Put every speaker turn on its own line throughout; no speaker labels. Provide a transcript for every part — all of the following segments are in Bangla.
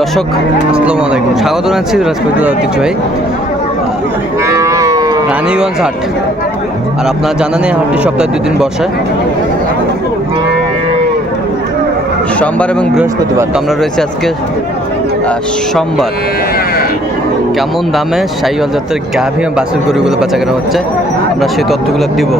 দর্শক, আসসালামু আলাইকুম। স্বাগত জানাচ্ছি রাজপথ ঐতিহ্যবাহী রানীগঞ্জ হাট। আর আপনার জানা নেই হাটটি সপ্তাহে দুই দিন বসে। সোমবার এবং বৃহস্পতিবার। তো আমরা রয়েছি আজকে সোমবার। কেমন দামে শাহিওয়াল জাতের গাভী বাছুর গরুগুলো বেচা কেনা হচ্ছে, আমরা সেই তথ্যগুলো দিব।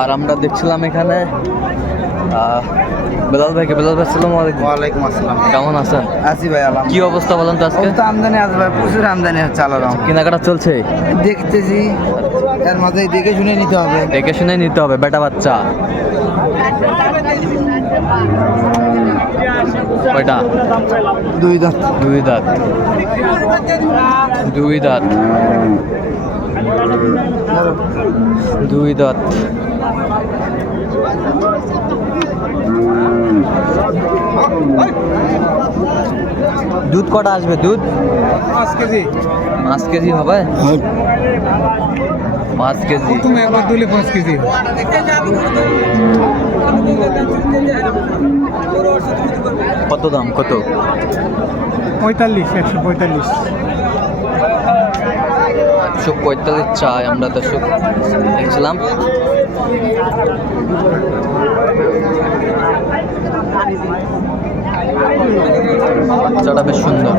আর আমরা দেখছিলাম এখানে বেলাল ভাইকে। বেলাল ভাই আসসালামু আলাইকুম।
ওয়ালাইকুম আসসালাম।
কেমন আছেন?
আছি ভাই আলহামদুলিল্লাহ।
কি অবস্থা বলেন তো আজকে?
তো আমদানি আছে ভাই প্রচুর আমদানি হচ্ছে আলাদা
কেনাকাটা চলছে?
দেখতেছি। এর মাঝে দেখে শুনে নিতে হবে।
দেখে শুনে নিতে হবে বেটা বাচ্চা। কয়টা?
দুই দাঁত।
দুই দাঁত। দুই দাঁত। দুই দাঁত। দুধ কটা আসবে? দুধ?
পাঁচ কেজি।
পাঁচ কেজি হবে? পাঁচ কেজি।
তুমি একবার দুলে পাঁচ কেজি।
কত দাম? কত?
পঁয়তাল্লিশ একশো পঁয়তাল্লিশ।
একশো পঁয়তাল্লিশ চাই, আমরা তো দর্শক দেখছিলাম। বাচ্চাটা বেশ সুন্দর।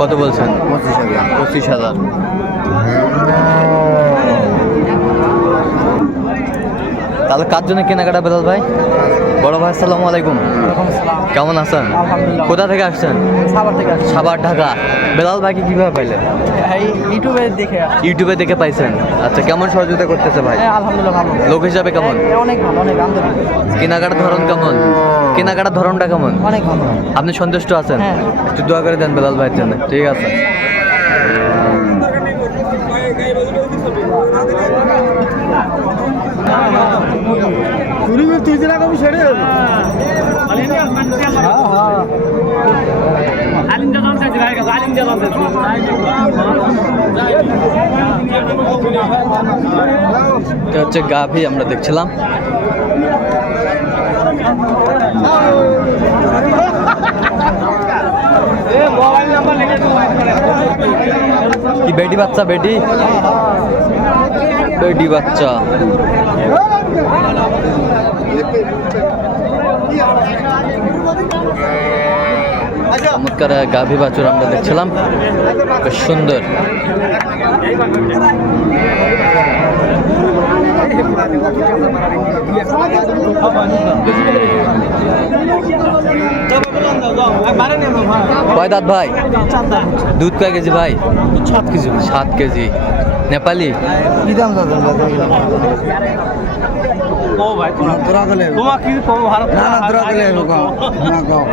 কত বলছেন?
পঁচিশ হাজার।
পঁচিশ হাজার তাহলে কার জন্য কেনাকাটা বেলাল ভাই? বড় ভাই আসসালামু আলাইকুম। কেমন আছেন? কোথা থেকে আসছেন?
সাবার থেকে
সাভার ঢাকা। বেলাল ভাইকে কীভাবে পাইলেন?
এই ইউটিউবে দেখে
ইউটিউবে দেখে পাইছেন? আচ্ছা কেমন সহযোগিতা করতেছে ভাই?
আলহামদুলিল্লাহ ভালো।
লোক হিসাবে কেমন?
অনেক ভালো অনেক
কেনাকাটার ধরন কেমন? কেনাকাটার ধরনটা কেমন?
অনেক ভালো।
আপনি সন্তুষ্ট আছেন?
হ্যাঁ।
একটু দোয়া করে দেন বেলাল ভাইয়ের জন্য। ঠিক আছে।
জেলা কবি সেরে
এটা হচ্ছে গাভী আমরা দেখছিলাম। কি বেটি বাচ্চা বেটি? বেটি বাচ্চা। চমৎকার গাভী বাছুর আমরা দেখছিলাম। বেশ সুন্দর। কয় দাঁত ভাই? দুধ কয় কেজি ভাই?
সাত কেজি।
সাত কেজি নেপালি
কি দাম দাদা তোরা গেলে না না তোরা গেলে গাও না গাও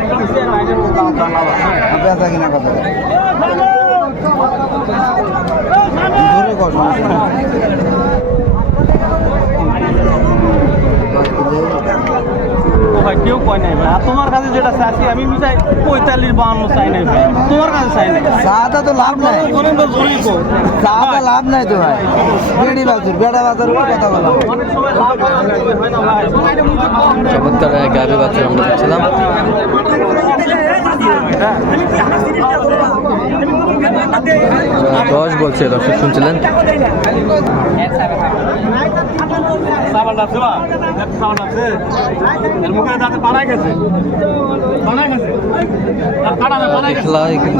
বেচা কিনা কথা ধরে কর সমস্যা নেই।
ও ভাই কেউ কয় নাই ভাই। আর তোমার কাছে যেটা চাচ্ছি আমি চাই পঁয়তাল্লিশ বাহান্ন চাই নাই ভাই। তোমার কাছে চাই নাই?
চাটা তো লাভ নাই।
বলেন তো জরুরি কো
চাটা লাভ নাই তো ভাই। বেড়ি বাজার বেড়া বাজার কথা বলা।
অনেক সময় লাভ হয় না ভাই।
চমৎকার গাভী বাছুর আমরা দেখছিলাম। দশ বলছে দর্শক শুনছিলেন।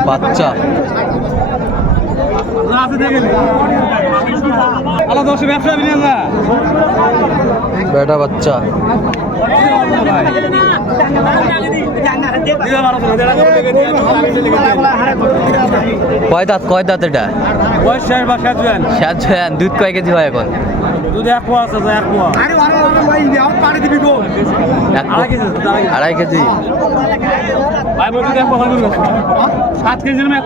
বাচ্চা।
না আছে দেখে নি আলো দশ ব্যবসা বিনিয়োগ
বেটা বাচ্চা। কয় দাঁত কয় দাঁত এটা?
বয়স শেষ বা শেষ জুয়েন
সাত দুধ কয় কেজি হয় এখন?
আড়াই কেজি। আড়াই কেজি। এক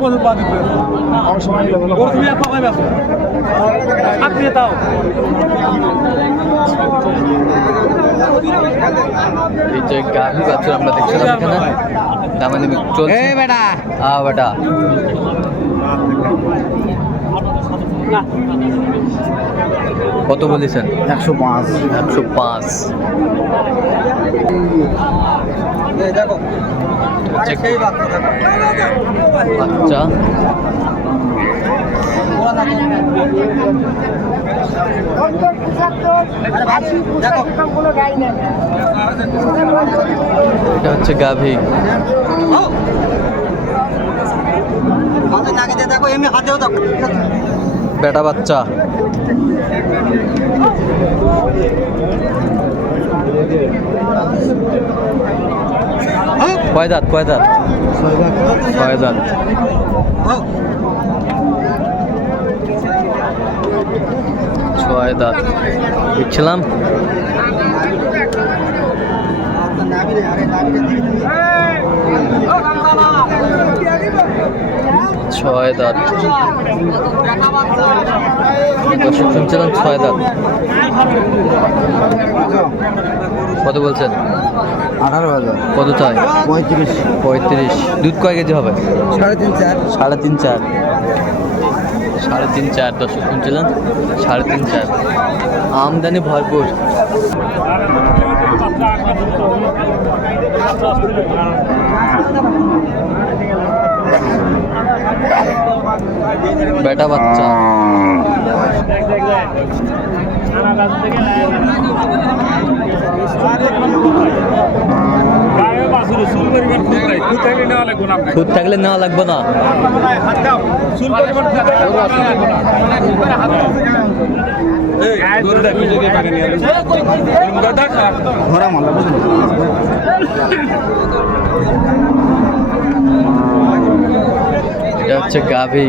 দাও
এই যে গাভী বাছুর আমরা দেখছিলাম এখানে দামাদামি চলছে।
এই বেটা।
হ্যাঁ বেটা। কত বলেছেন?
একশো পাঁচ।
একশো পাঁচ।
দেখো
হচ্ছে
সেই বাচ্চা
বাচ্চা
দেখো
এটা হচ্ছে গাভী। বেটা বাচ্চা। কয় দাঁত কয় দাঁত? ছয় দাঁত? ছয় দাঁত। দেখছিলাম। ছয় দাঁত। দর্শক শুনছিলাম ছয় দাঁত। কত বলছেন?
আঠারো হাজার।
কত চাই?
পঁয়ত্রিশ।
পঁয়ত্রিশ। দুধ কয় কেজি হবে?
সাড়ে তিন চার।
সাড়ে তিন চার। সাড়ে তিন চার দর্শক শুনছিলেন সাড়ে তিন চার। আমদানি ভরপুর। বেটা বাচ্চা। খুদ থাকলে নেওয়া লাগবে না
বুঝলি?
এটা হচ্ছে গাভী।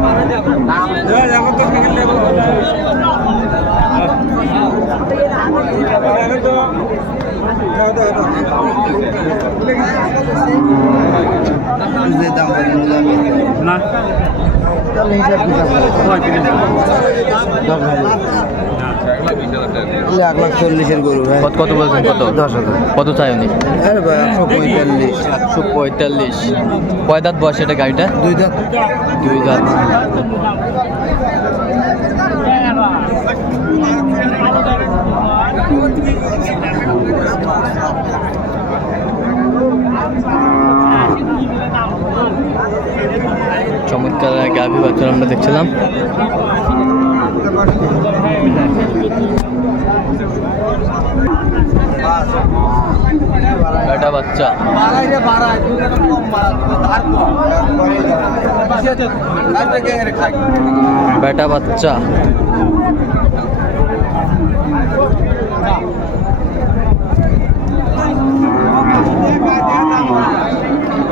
বলে যাবে
না
তাহলে হিসাব কিতাব এক লাখ চল্লিশের গরু ভাই
কত বলছেন? কত?
দশ হাজার।
কত চাই উনি?
আরে ভাই একশো পঁয়তাল্লিশ।
একশো পঁয়তাল্লিশ। কয় দাঁত বয়স এটা গাড়িটা?
দুই দাঁত।
দুই দাঁত চমৎকার গাভী আমরা দেখছিলাম। বেটা বাচ্চা। বেটা বাচ্চা।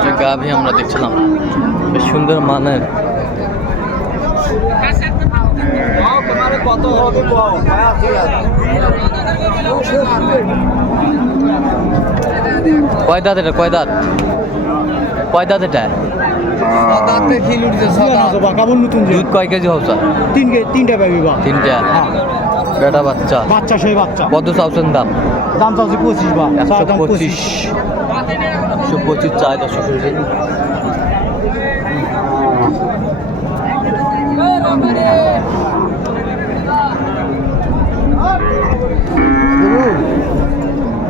যে গাভী আমরা দেখছিলাম। বেশ সুন্দর মানের। কয় দাঁত এটা? কয় দাঁত? কয় দাঁত এটা? দুধ কয় কেজি হবে স্যার
তিন তিনটা। পাবি বা
তিনটা বেটা বাচ্চা।
বাচ্চা সেই বাচ্চা
কত দাম
দাম? চাচ্ছি পঁচিশ বা
একশো পঁচিশ। একশো পঁচিশ চাই দশশো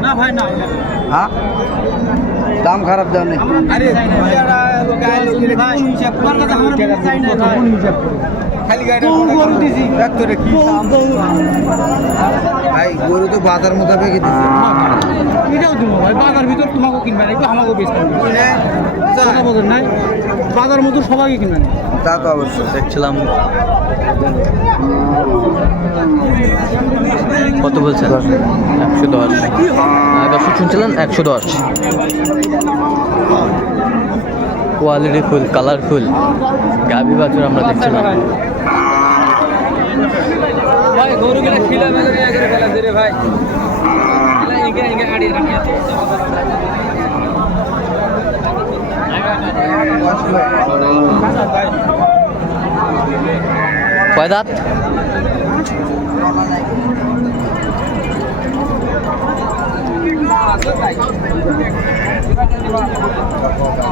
না ভাই না
হ্যাঁ দাম খারাপ দাও নেই
আরে খালি গরু দিছি?
ভাই গরু তো বাজার মোতাবেক দিচ্ছে
এটাও দিব ভাই বাজার ভিতর তোমাকেও কিনবে না আমাকেও বাজার মতো সবাইকে কিনবে না।
তা তো অবশ্যই,
দেখছিলাম। কত বলছেন? একশো দশ। দর্শক শুনছিলেন? একশো দশ। কোয়ালিটি ফুল কালারফুল গাভি বাছুর আমরা দেখছিলাম
ভাই গরুগুলো রে ভাই।
কয় দাঁত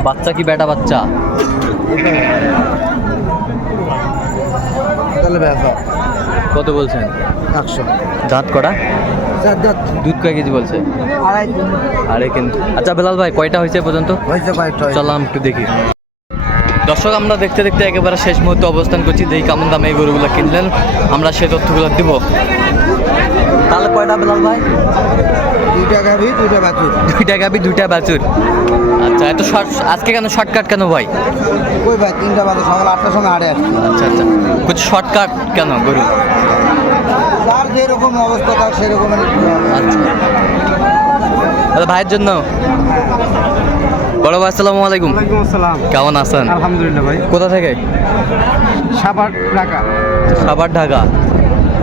বাচ্চা কি বেটা বাচ্চা কত বলছেন?
একশো।
দাঁত কটা?
দাঁত
দুধ কয় কেজি বলছে?
আড়াই
আরে কিন্তু আচ্ছা বেলাল ভাই কয়টা হয়েছে পর্যন্ত? চলাম একটু দেখি। দর্শক আমরা দেখতে দেখতে একেবারে শেষ মুহূর্তে অবস্থান করছি। যেই কেমন দামে এই গরুগুলো কিনলেন। আমরা সেই তথ্যগুলো দিব। তাহলে কয়টা বেলাল ভাই?
দুইটা গাভি দুইটা বাছুর।
দুইটা গাবি দুইটা বাছুর। আচ্ছা এত শর্ট আজকে কেন শর্টকাট কেন ভাই?
কই ভাই তিনটা বাজে সকাল আটটার সময় হাটে আসছি।
আচ্ছা আচ্ছা। কিছু শর্টকাট কেন গরু?
যেরকম অবস্থা তার সেরকম
আচ্ছা। ভাইয়ের জন্য। বড় ভাই আসসালামু আলাইকুম।
আসসালাম।
কেমন আছেন?
আলহামদুলিল্লাহ ভাই।
কোথা থেকে?
সাবার ঢাকা।
সাবার ঢাকা।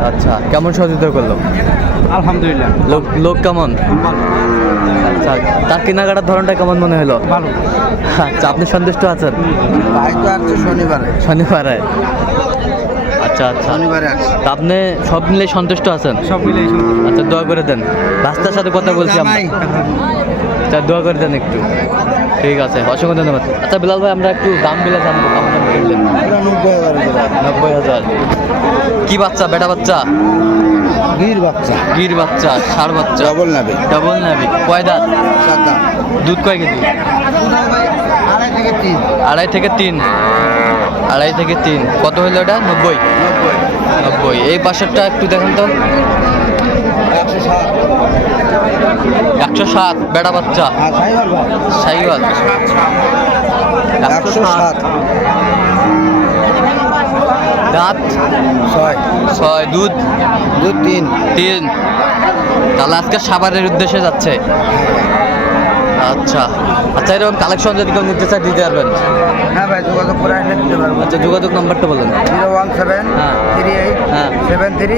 আচ্ছা কেমন সহযোগিতা করল?
আলহামদুলিল্লাহ।
লোক লোক কেমন? আচ্ছা তার কেনাকাটার ধরনটা কেমন মনে হলো?
ভালো।
আচ্ছা আপনি সন্তুষ্ট আছেন?
ভাই তো আসছে শনিবারে।
শনিবারে। আচ্ছা আচ্ছা।
শনিবারে আসছে।
তা আপনি সব মিলে সন্তুষ্ট আছেন?
সব শুনতে
আচ্ছা দোয়া করে দেন। রাস্তার সাথে কথা বলছি আমরা। আচ্ছা দোয়া করে দেন একটু। ঠিক আছে অসংখ্য ধন্যবাদ। আচ্ছা বিলাল ভাই আমরা একটু দাম বিলে জানব কেমন দাম কিনলেন?
নব্বই হাজার
কি বাচ্চা বেটা বাচ্চা?
গির বাচ্চা।
গির বাচ্চা ষাড় বাচ্চা।
ডবল নাবে।
ডবল নাবি। কয় দাঁত? দুধ কয় কেজি?
আড়াই থেকে তিন।
আড়াই থেকে তিন। আড়াই থেকে তিন। কত হলো এটা? নব্বই।
নব্বই।
এই পাশেরটা একটু দেখেন তো।
একশো সাত।
বেটা বাচ্চা।
আর
সাইওয়াল
একশো সাত।
দাঁত?
ছয়।
ছয়। দুধ?
দুই তিন।
তিন। তাহলে আজকে সাবারের উদ্দেশ্যে যাচ্ছে। আচ্ছা। আচ্ছা এরকম কালেকশন যদি কেউ নিতে চায় দিতে পারবেন?
হ্যাঁ ভাই যোগাযোগ করে আসলে দিতে পারব।
আচ্ছা যোগাযোগ নাম্বারটা বলেন।
জিরো ওয়ান সেভেন
হ্যাঁ।
থ্রি এইট
হ্যাঁ।
সেভেন থ্রি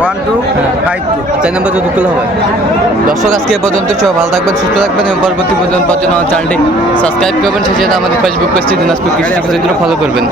ওয়ান টু
হ্যাঁ।
Five two.
চার নাম্বার যদি খুলে হবে। দর্শক আজকে এ পর্যন্ত সব ভালো থাকবেন সুস্থ থাকবেন এবং পরবর্তী পর্যন্ত আমার চ্যানেলটি সাবস্ক্রাইব করবেন। সেই সাথে আমাদের ফেসবুক পেজটি দিনাজপুর কৃষি ফলো করবেন।